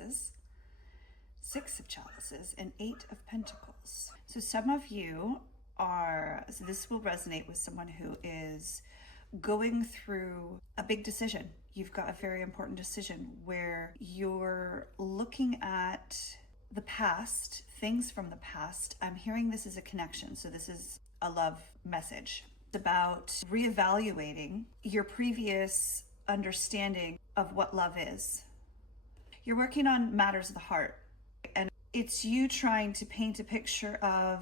chalices, Six of Chalices, and Eight of Pentacles. So some of you so this will resonate with someone who is going through a big decision. You've got a very important decision where you're looking at the past, things from the past. I'm hearing this is a connection, so this is a love message. It's about reevaluating your previous understanding of what love is. You're working on matters of the heart, and it's you trying to paint a picture of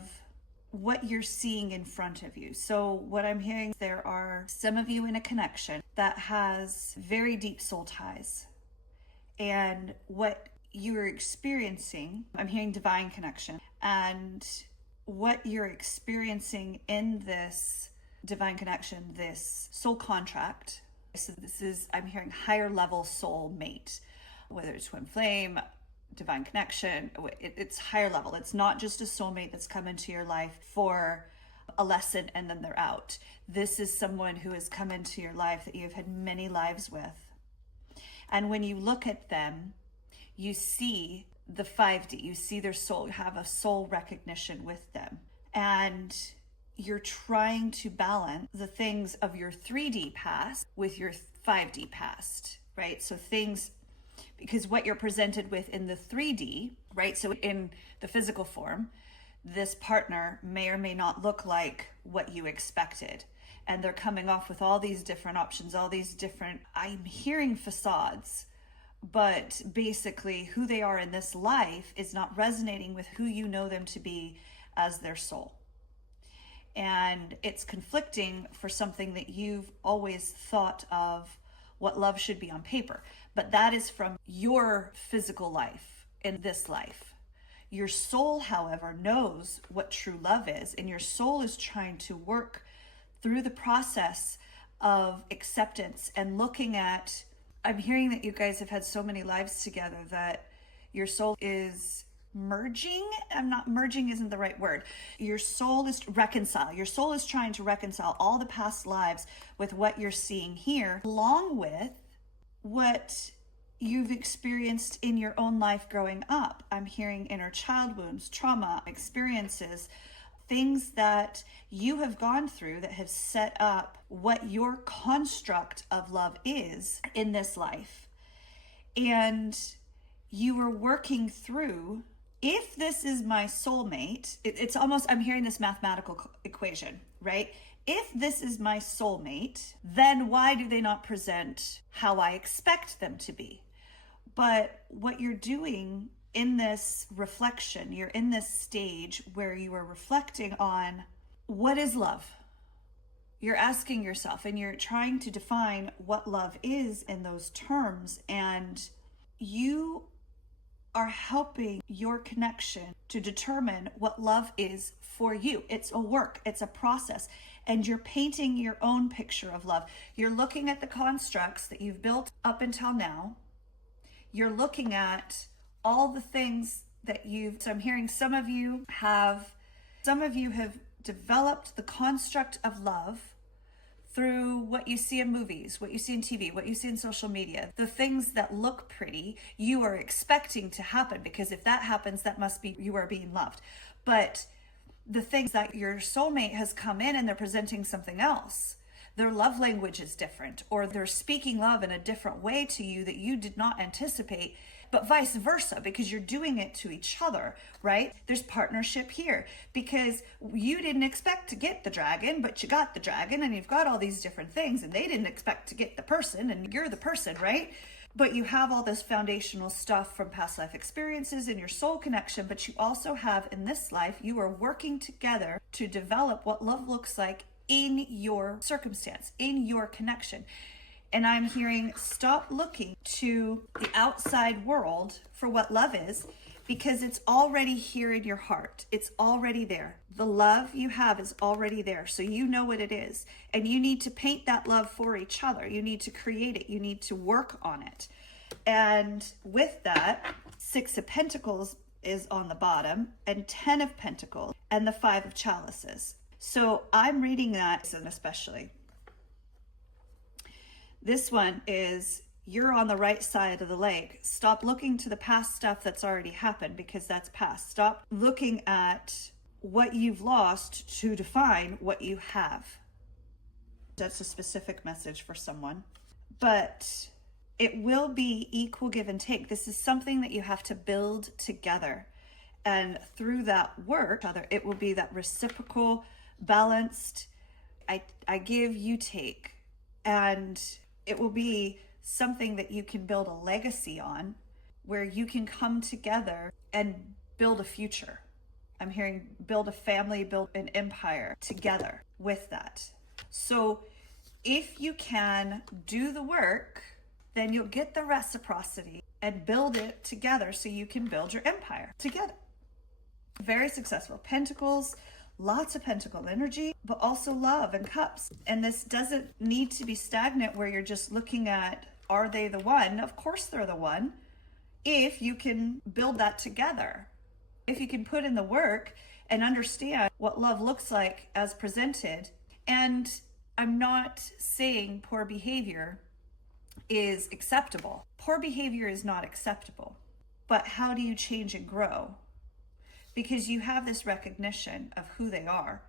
what you're seeing in front of you. So what I'm hearing, there are some of you in a connection that has very deep soul ties, and what you're experiencing, I'm hearing divine connection, and what you're experiencing in this divine connection, this soul contract. So this is, I'm hearing higher level soul mate, whether it's twin flame, divine connection, it's higher level. It's not just a soulmate that's come into your life for a lesson and then they're out. This is someone who has come into your life that you've had many lives with. And when you look at them, you see the 5D, you see their soul, you have a soul recognition with them. And you're trying to balance the things of your 3D past with your 5D past, right? So things, because what you're presented with in the 3D, right? So in the physical form, this partner may or may not look like what you expected. And they're coming off with all these different options, all these different, I'm hearing facades, but basically who they are in this life is not resonating with who you know them to be as their soul. And it's conflicting for something that you've always thought of what love should be on paper. But that is from your physical life in this life. Your soul, however, knows what true love is, and your soul is trying to work through the process of acceptance and looking at, I'm hearing that you guys have had so many lives together that your soul is merging. Merging isn't the right word. Your soul is reconcile. Your soul is trying to reconcile all the past lives with what you're seeing here, along with what you've experienced in your own life growing up. I'm hearing inner child wounds, trauma, experiences, things that you have gone through that have set up what your construct of love is in this life. And you were working through, if this is my soulmate, it's almost, I'm hearing this mathematical equation, right? If this is my soulmate, then why do they not present how I expect them to be? But what you're doing in this reflection, you're in this stage where you are reflecting on what is love. You're asking yourself and you're trying to define what love is in those terms, and you are helping your connection to determine what love is for you. It's a work, it's a process, and you're painting your own picture of love. You're looking at the constructs that you've built up until now. You're looking at all the things that so I'm hearing some of you have developed the construct of love through what you see in movies, what you see in TV, what you see in social media. The things that look pretty, you are expecting to happen, because if that happens, that must be you are being loved. But the things that your soulmate has come in and they're presenting something else. Their love language is different, or they're speaking love in a different way to you that you did not anticipate, but vice versa, because you're doing it to each other, right? There's partnership here because you didn't expect to get the dragon, but you got the dragon, and you've got all these different things, and they didn't expect to get the person, and you're the person, right? But you have all this foundational stuff from past life experiences and your soul connection, but you also have in this life, you are working together to develop what love looks like in your circumstance, in your connection. And I'm hearing, stop looking to the outside world for what love is, because it's already here in your heart. It's already there. The love you have is already there. So you know what it is. And you need to paint that love for each other. You need to create it. You need to work on it. And with that, Six of Pentacles is on the bottom, and 10 of Pentacles, and the 5 of Chalices. So I'm reading that, and especially this one is, you're on the right side of the lake. Stop looking to the past stuff that's already happened, because that's past. Stop looking at what you've lost to define what you have. That's a specific message for someone. But it will be equal give and take. This is something that you have to build together. And through that work, it will be that reciprocal, balanced, I give, you take. And it will be something that you can build a legacy on, where you can come together and build a future. I'm hearing build a family, build an empire together with that. So if you can do the work, then you'll get the reciprocity and build it together, so you can build your empire together. Very successful. Pentacles, lots of pentacle energy, but also love and cups. And this doesn't need to be stagnant where you're just looking at, are they the one? Of course they're the one, if you can build that together. If you can put in the work and understand what love looks like as presented. And I'm not saying poor behavior is acceptable. Poor behavior is not acceptable. But how do you change and grow? Because you have this recognition of who they are,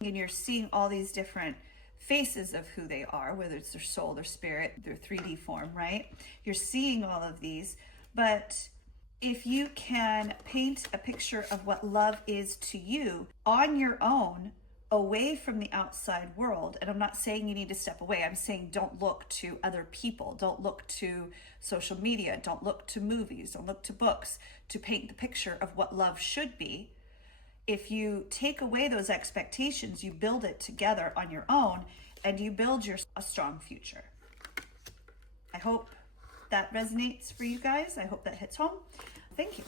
and you're seeing all these different faces of who they are, whether it's their soul, their spirit, their 3D form, right? You're seeing all of these, but if you can paint a picture of what love is to you on your own, away from the outside world, and I'm not saying you need to step away, I'm saying don't look to other people, don't look to social media, don't look to movies, don't look to books to paint the picture of what love should be. If you take away those expectations, you build it together on your own, and you build a strong future. I hope that resonates for you guys. I hope that hits home. Thank you.